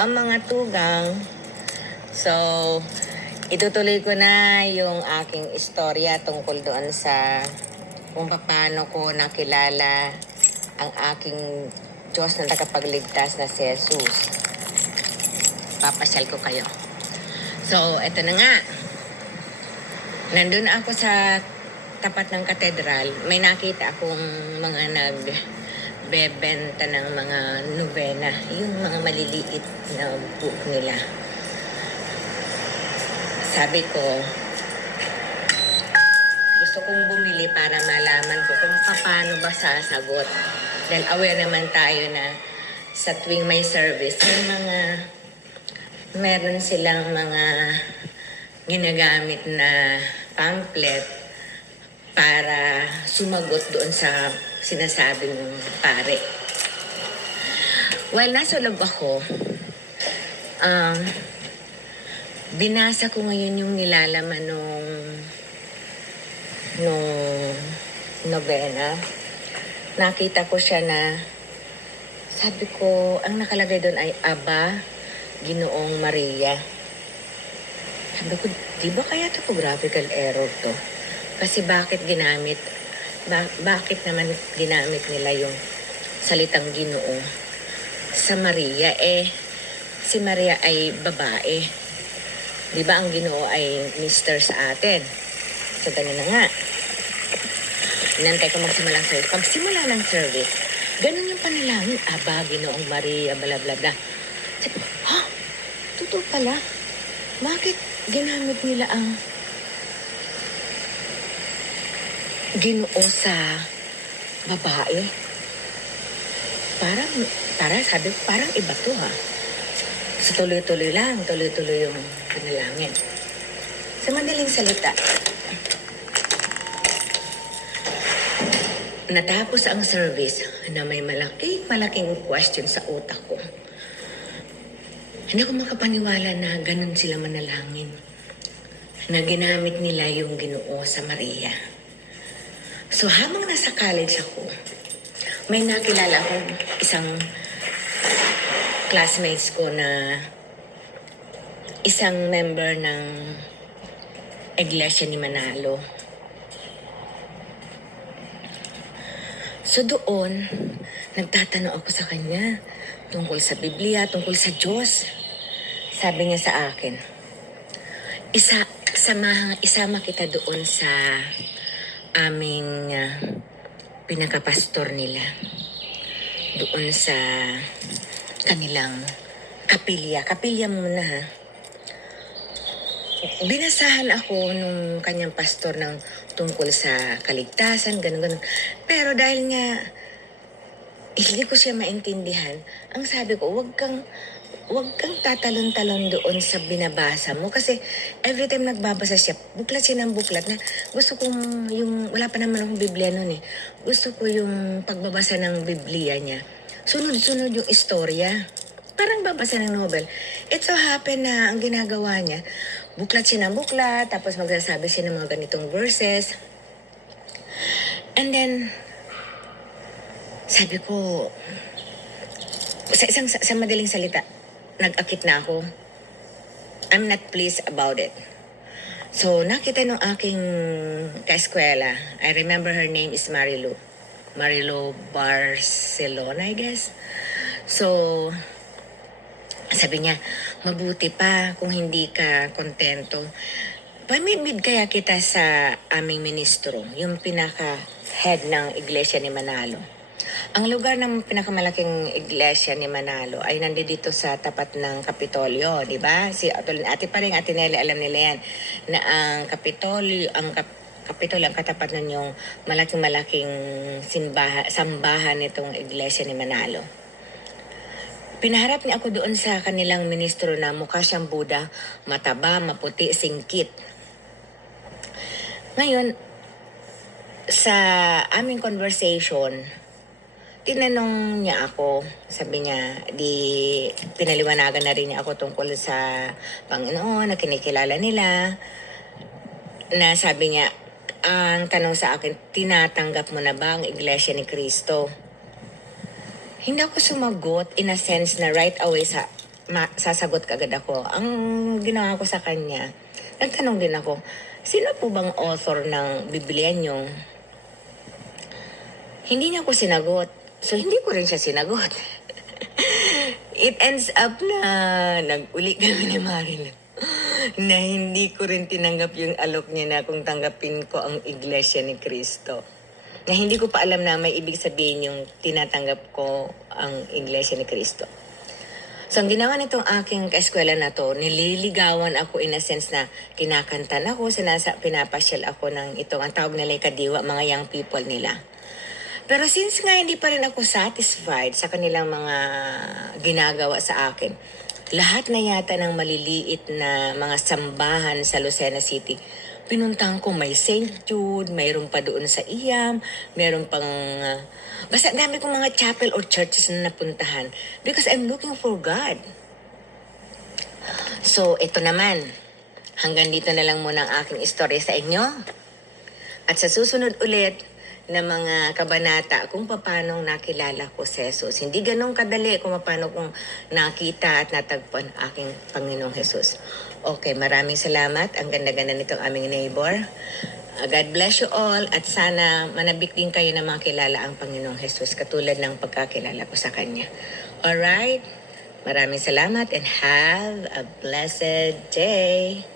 Ang mga tugang, so itutuloy ko na yung aking istorya tungkol doon sa kung paano ko nakilala ang aking Diyos na tagapagligtas na si Jesus. Papasyal ko kayo. So, eto na nga. Nandun ako sa tapat ng katedral. May nakita akong mga nagbebenta ng mga novena. Yung mga maliliit na book nila. Sabi ko, gusto kong bumili para malaman ko kung paano ba sasagot. Dahil aware naman tayo na sa tuwing may service, meron silang mga ginagamit na pamphlet para sumagot doon sa sinasabi ng pare. While nasa loob ako, binasa ko ngayon yung nilalaman nung novena. Nakita ko siya na, sabi ko, ang nakalagay doon ay Aba, Ginoong Maria. Sabi ko, di ba kaya typographical error to? Kasi bakit naman ginamit nila yung salitang Ginoo sa Maria? Si Maria ay babae. Di ba ang Ginoo ay mister sa atin? So, ganun na nga. Inantay ko magsimula ng service. Pagsimula ng service, ganun yung panalangin. Aba, Ginoong Maria, bla bla bla. Sabi ko, ha? Totoo pala? Bakit ginamit nila ang Ginoo sa babae? Sabi ko, parang iba to ha. So, tuloy-tuloy yung panalangin. Sa madaling salita, natapos ang service na may malaking question sa utak ko. Hindi ko makapaniwala na ganun sila manalangin. Na ginamit nila yung Ginoo sa Maria. So habang nasa college ako, may nakilala akong isang classmates ko na isang member ng Iglesia ni Manalo. So doon, nagtatanong ako sa kanya tungkol sa Biblia, tungkol sa Diyos. Sabi niya sa akin, isama kita doon sa aming pinakapastor nila. Doon sa kanilang kapilya. Kapilya muna ha. Binasahan ako nung kanyang pastor ng tungkol sa kaligtasan, ganun. Pero dahil nga hindi ko siya maintindihan, ang sabi ko, wag kang tatalon-talon doon sa binabasa mo. Kasi every time nagbabasa siya ng buklat na gusto kong wala pa naman akong Biblia noon eh. Gusto ko yung pagbabasa ng Biblia niya. Sunod-sunod yung istorya. Parang babasa ng novel. It so happen na ang ginagawa niya, buklat, tapos magsasabi siya ng mga ganitong verses. And then, sabi ko, sa madaling salita, nag-akit na ako. I'm not pleased about it. So, nakita nung aking kaeskwela, I remember her name is Marilu Barcelona, I guess. So, sabi niya, mabuti pa kung hindi ka kontento. Pamimid kaya kita sa aming ministro, yung pinaka-head ng Iglesia ni Manalo. Ang lugar ng pinakamalaking iglesia ni Manalo ay nandito sa tapat ng Kapitolyo, di ba? Ate Nelly, alam nila yan, na ang Kapitolyo, ang katapat nun yung malaking sambahan nitong iglesia ni Manalo. Pinaharap niya ako doon sa kanilang ministro na mukha siyang Buddha, mataba, maputi, singkit. Ngayon, sa aming conversation, tinanong niya ako, sabi niya, pinaliwanagan na rin niya ako tungkol sa Panginoon na kinikilala nila, na sabi niya, ang tanong sa akin, tinatanggap mo na ba ang Iglesia ni Cristo? Hindi ako sumagot in a sense na right away sa sasagot kagad ako. Ang ginawa ko sa kanya, nagtanong din ako, sino po bang author ng Biblia niyo? Hindi niya ako sinagot. So, hindi ko rin siya sinagot. It ends up na nag-uli kami ni Marilyn na hindi ko rin tinanggap yung alok niya na kung tanggapin ko ang Iglesia ni Cristo. Na hindi ko pa alam na may ibig sabihin yung tinatanggap ko ang Iglesia ni Cristo. So, ang ginawa nitong aking kaeskwela na to, nililigawan ako in a sense na kinakantan ako, pinapasyal ako ng itong, ang tawag nila kadiwa, mga young people nila. Pero since nga hindi pa rin ako satisfied sa kanilang mga ginagawa sa akin, lahat na yata ng maliliit na mga sambahan sa Lucena City, pinuntahan ko may St. Jude, mayroon pa doon sa Iyam, mayroon pang, basta dami kong mga chapel or churches na napuntahan because I'm looking for God. So, ito naman, hanggang dito na lang muna ang aking istorya sa inyo. At sa susunod ulit, na mga kabanata kung paano nakilala ko si Jesus. Hindi ganun kadali kung paano kong nakita at natagpuan aking Panginoong Jesus. Okay, maraming salamat. Ang ganda-ganda nitong aming neighbor. God bless you all at sana manabik din kayo na makilala ang Panginoong Jesus katulad ng pagkakilala ko sa Kanya. Alright? Maraming salamat and have a blessed day.